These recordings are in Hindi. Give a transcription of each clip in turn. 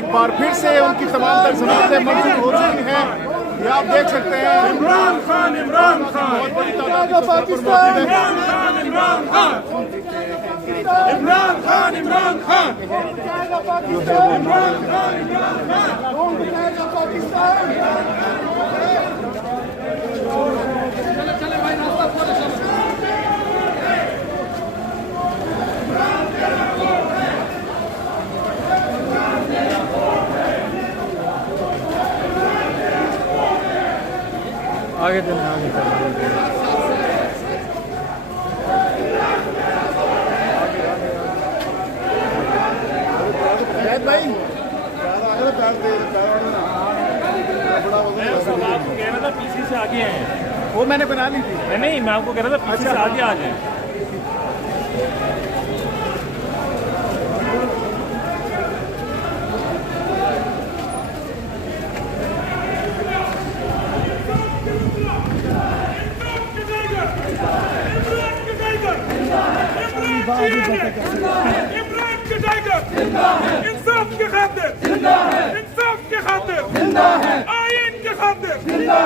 एक बार फिर से उनकी तमाम तर जमानतें मंजूर हो चुकी हैं। ये आप देख सकते हैं इमरान खान बहुत बड़ी तादाद में पाकिस्तान इमरान खान इमरान खान इमरान खान इमरान खान आगे चलें आगे चलें। भाई आपको कह रहा था पीछे से आगे हैं, वो मैंने बना ली थी। नहीं मैं आपको कह रहा था पीछे से आगे आ जाए। इमरान के टाइगर इंसाफ के खातिर इंसाफ के खातिर आयन के खातिर जिंदा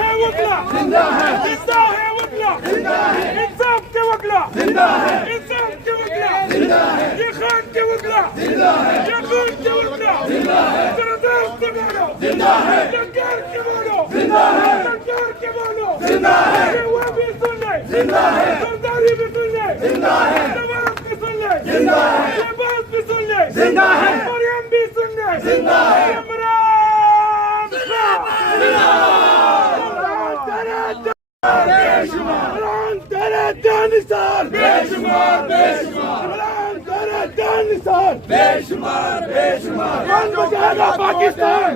है वकला जिंदा है वकला इंसाफ के वकला इंसाफ के वकला ये खान के वकला ये खून के वकला सरदार के मानो सरकार के मानो सरकार के मानो ये वो भी सुन ले सरदारी भी सुन ले नवाज भी सुन ले शहबाज भी सुन ले मरियम भी सुन ले इमरान इमरान तेरे जानिसार बेशुमार इमरान तेरे जानिसार बेशुमार कौन बचाएगा पाकिस्तान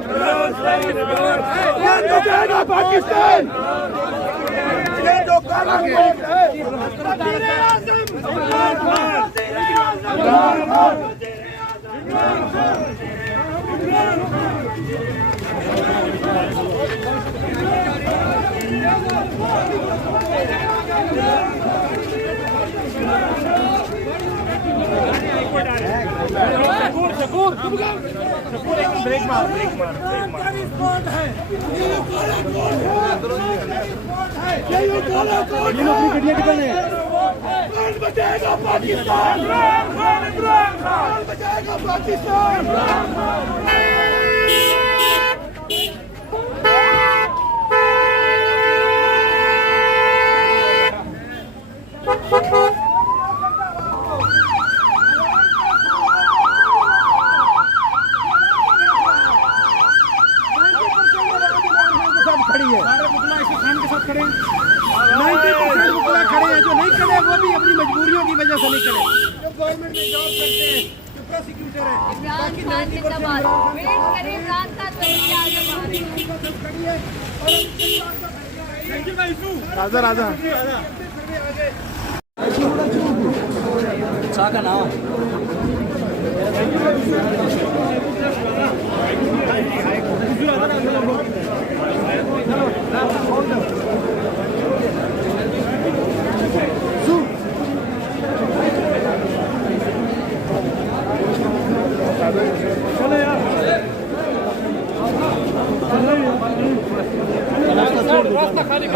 कौन बचाएगा पाकिस्तान ये जो काला कोट है शकूर ब्रेक मार कौन बचाएगा पाकिस्तान इमरान खान बचाएगा पाकिस्तान खड़ी है सारे मुखला इसी खान के साथ खड़े हैं। 90% मुखला खड़े हैं, जो नहीं खड़े वो भी अपनी मजबूरियों की वजह से नहीं खड़े। जो गवर्नमेंट में जॉब करते हैं, जो प्रोसिक्यूटर है, बाकी 90% राजा राजा चाह का नाम चलो यार रास्ता खाली